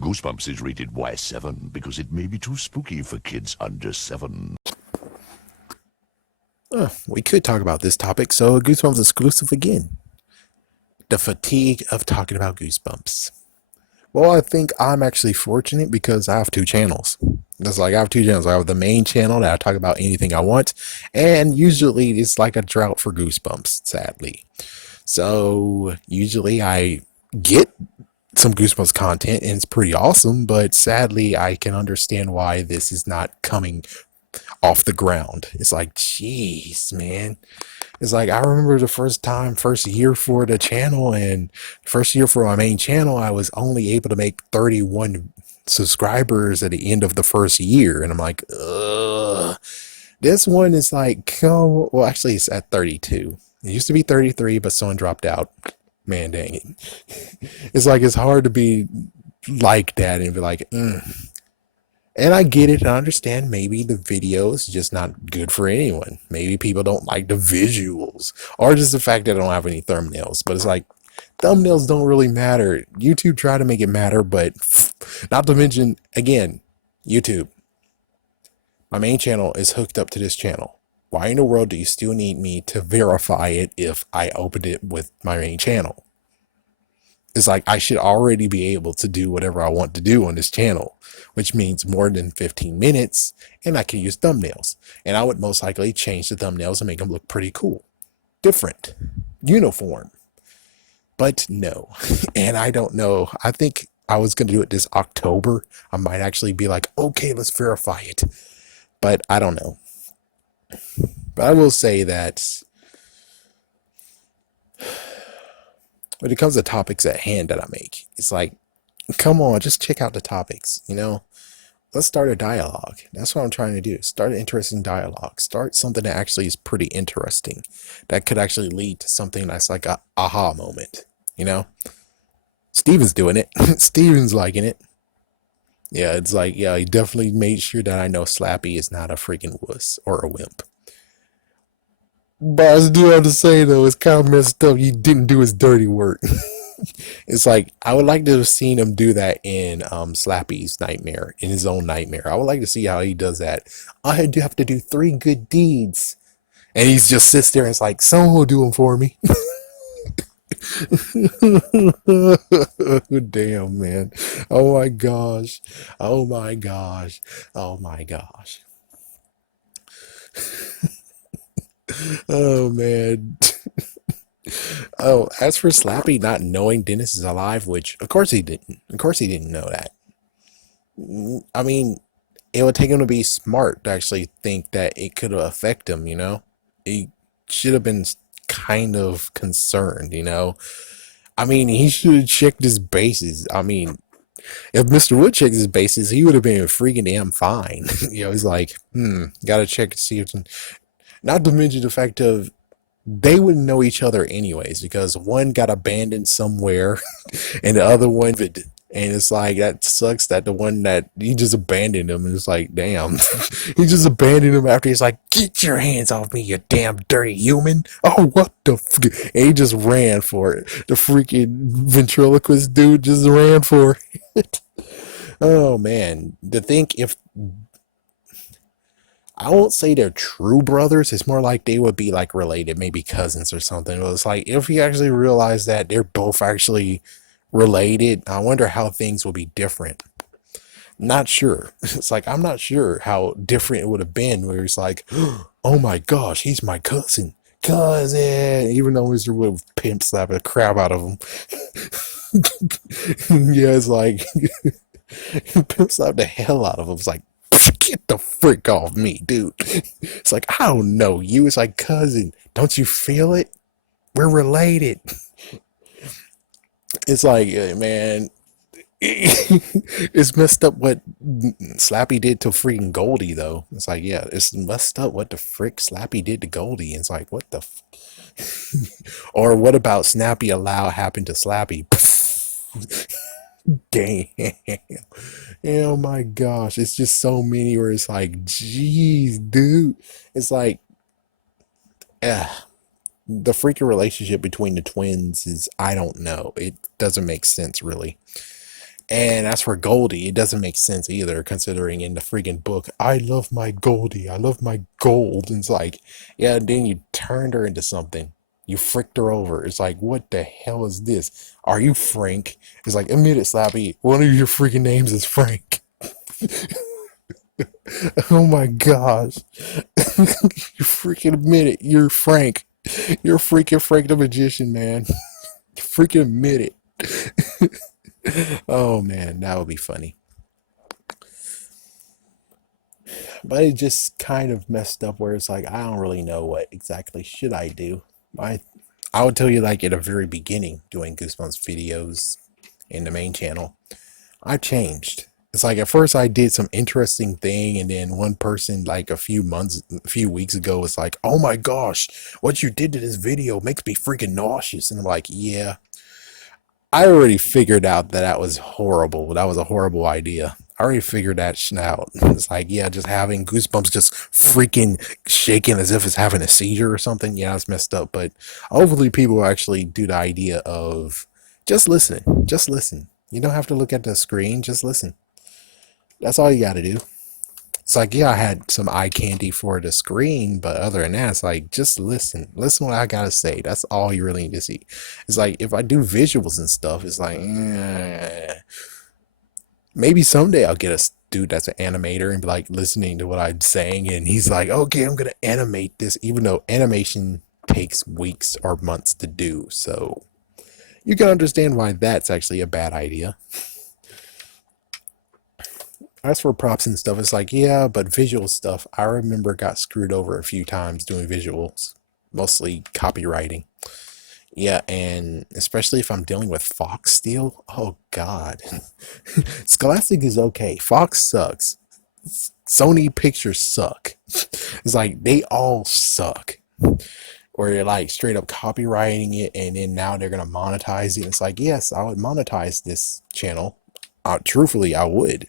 Goosebumps is rated Y7 because it may be too spooky for kids under 7. We could talk about this topic, so Goosebumps exclusive again. The fatigue of talking about Goosebumps. Well, I think I'm actually fortunate because I have two channels. It's like I have two channels. I have the main channel that I talk about anything I want, and usually it's like a drought for Goosebumps, sadly. So usually I get some Goosebumps content and it's pretty awesome, but sadly I can understand why this is not coming off the ground. It's like, jeez, man. It's like I remember the first year for the channel, and first year for my main channel, I was only able to make 31 subscribers at the end of the first year, and I'm like, ugh. This one is like, oh, well, actually, it's at 32. It used to be 33, but someone dropped out. Man, dang it! It's like it's hard to be like that and be like, And I get it. I understand maybe the video is just not good for anyone. Maybe people don't like the visuals or just the fact that I don't have any thumbnails. But it's like thumbnails don't really matter. YouTube tried to make it matter, but not to mention, again, YouTube. My main channel is hooked up to this channel. Why in the world do you still need me to verify it if I opened it with my main channel? It's like I should already be able to do whatever I want to do on this channel, which means more than 15 minutes, and I can use thumbnails. And I would most likely change the thumbnails and make them look pretty cool, different, uniform. But no, and I don't know. I think I was going to do it this October. I might actually be like, okay, let's verify it. But I don't know. But I will say that when it comes to topics at hand that I make, it's like, come on, just check out the topics, Let's start a dialogue. That's what I'm trying to do. Start an interesting dialogue. Start something that actually is pretty interesting. That could actually lead to something that's like a aha moment, you know? Steven's doing it. Steven's liking it. Yeah, it's like, yeah, he definitely made sure that I know Slappy is not a freaking wuss or a wimp. But I do have to say, though, it's kind of messed up. He didn't do his dirty work. It's like I would like to have seen him do that in Slappy's nightmare, in his own nightmare. I would like to see how he does that. I do have to do 3 good deeds, and he's just sits there and it's like, someone will do them for me. Damn, man. Oh my gosh. Oh my gosh. Oh my gosh. Oh man. Oh, as for Slappy not knowing Dennis is alive, which of course he didn't. Of course he didn't know that. I mean, it would take him to be smart to actually think that it could affect him. He should have been kind of concerned. I mean, he should have checked his bases. I mean, if Mr. Wood checked his bases, he would have been freaking damn fine. He's like, gotta check to see if, not to mention the fact of they wouldn't know each other anyways because one got abandoned somewhere and the other one would, and it's like that sucks that the one that he just abandoned him and it's like, damn. He just abandoned him after he's like, get your hands off me, you damn dirty human. Oh, what the and he just ran for it. The freaking ventriloquist dude just ran for it. Oh man, to think if, I won't say they're true brothers. It's more like they would be like related, maybe cousins or something. But it's like if you actually realize that they're both actually related, I wonder how things will be different. Not sure. It's like I'm not sure how different it would have been. Where it's like, oh my gosh, he's my cousin. Even though Mr. Wood pimp slap the crap out of him. Yeah, it's like pimp slap the hell out of him. It's like, get the frick off me, dude. It's like, I don't know you. It's like, cousin, don't you feel it? We're related. It's like, man, it's messed up what Slappy did to freaking Goldie, though. It's like, yeah, it's messed up what the frick Slappy did to Goldie. It's like, what the or what about Snappy allow happened to Slappy? Damn. Oh my gosh. It's just so many where it's like, geez, dude. It's like, eh, the freaking relationship between the twins is, I don't know. It doesn't make sense, really. And as for Goldie, it doesn't make sense either, considering in the freaking book, I love my Goldie, I love my gold. And it's like, yeah, and then you turned her into something. You fricked her over. It's like, what the hell is this? Are you Frank? It's like, admit it, Slappy. One of your freaking names is Frank. Oh my gosh. You freaking admit it. You're Frank. You're freaking Frank the Magician, man. Freaking admit it. Oh man, that would be funny. But it just kind of messed up where it's like I don't really know what exactly should I do. I I would tell you like at the very beginning doing Goosebumps videos in the main channel, I changed. It's like at first I did some interesting thing and then one person like a few weeks ago was like, "Oh my gosh, what you did to this video makes me freaking nauseous." And I'm like, "Yeah, I already figured out that that was horrible. That was a horrible idea. I already figured that shit out." It's like, yeah, just having goosebumps, just freaking shaking as if it's having a seizure or something. Yeah, it's messed up. But hopefully, people actually do the idea of just listen. Just listen. You don't have to look at the screen. Just listen. That's all you got to do. It's like, yeah, I had some eye candy for the screen, but other than that, it's like, just listen. Listen what I gotta say. That's all you really need to see. It's like, if I do visuals and stuff, it's like, maybe someday I'll get a dude that's an animator and be like listening to what I'm saying, and he's like, okay, I'm gonna animate this, even though animation takes weeks or months to do. So you can understand why that's actually a bad idea. As for props and stuff, it's like, yeah, but visual stuff, I remember got screwed over a few times doing visuals, mostly copywriting. Yeah, and especially if I'm dealing with Fox still, oh God. Scholastic is okay. Fox sucks. Sony pictures suck. It's like they all suck. Or they're like straight up copywriting it and then now they're gonna monetize it. It's like, yes, I would monetize this channel. Truthfully, I would.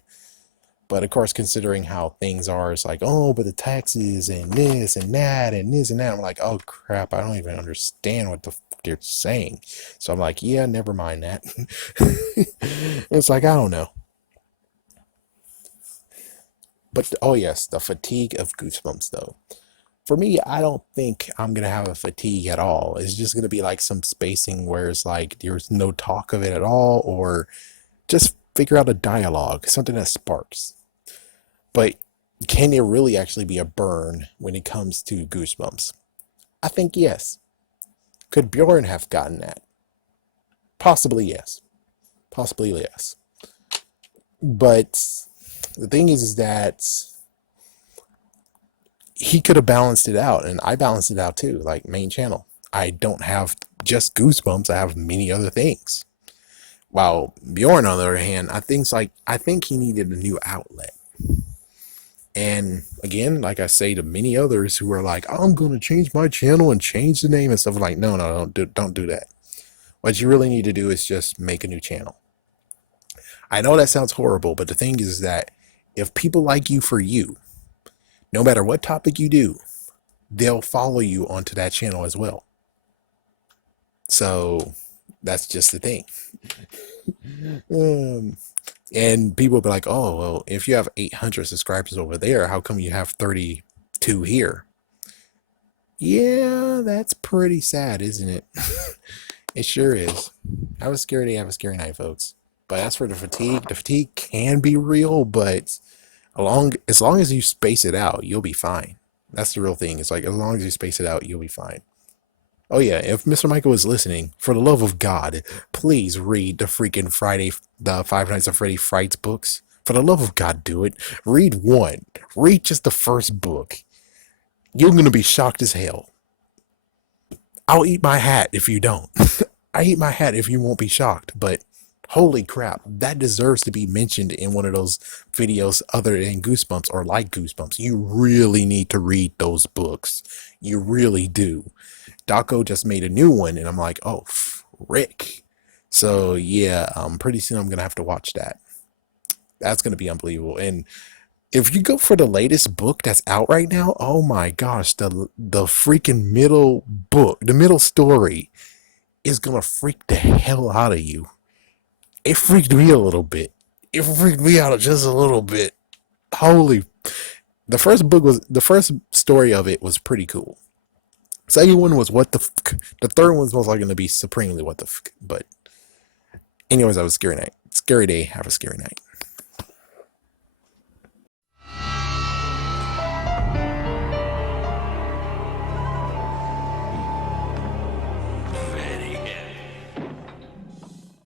But of course, considering how things are, it's like, oh, but the taxes and this and that and this and that. I'm like, oh crap, I don't even understand what the fuck they're saying. So I'm like, yeah, never mind that. It's like, I don't know. But oh yes, the fatigue of Goosebumps though. For me, I don't think I'm gonna have a fatigue at all. It's just gonna be like some spacing where it's like there's no talk of it at all, or just figure out a dialogue, something that sparks. But can it really actually be a burn when it comes to Goosebumps? I think yes. Could Bjorn have gotten that? Possibly yes. Possibly yes. But the thing is that he could have balanced it out, and I balanced it out too, like main channel. I don't have just Goosebumps, I have many other things. While Bjorn, on the other hand, I think he needed a new outlet. And again, like I say to many others who are like, I'm going to change my channel and change the name and stuff, like, no, don't do that. What you really need to do is just make a new channel. I know that sounds horrible, but the thing is that if people like you for you, no matter what topic you do, they'll follow you onto that channel as well. So that's just the thing. And people will be like, oh, well, if you have 800 subscribers over there, how come you have 32 here? Yeah, that's pretty sad, isn't it? It sure is. Have a scary day, have a scary night, folks. But as for the fatigue can be real, but as long as you space it out, you'll be fine. That's the real thing. It's like, as long as you space it out, you'll be fine. Oh yeah, if Mr. Michael is listening, for the love of God, please read the Five Nights at Freddy Frights books. For the love of God, do it. Read one. Read just the first book. You're gonna be shocked as hell. I'll eat my hat if you don't. I eat my hat if you won't be shocked, but holy crap, that deserves to be mentioned in one of those videos other than Goosebumps or like Goosebumps. You really need to read those books. You really do. Daco just made a new one, and I'm like, oh, frick. So yeah, pretty soon I'm gonna have to watch that. That's gonna be unbelievable. And if you go for the latest book that's out right now, oh my gosh, the freaking middle book, the middle story is gonna freak the hell out of you. it freaked me a little bit. It freaked me out just a little bit. Holy. The first story of it was pretty cool. Second one was what the fuck. The third one's most likely going to be supremely what the fuck. But anyways, that was scary night. Scary day. Have a scary night.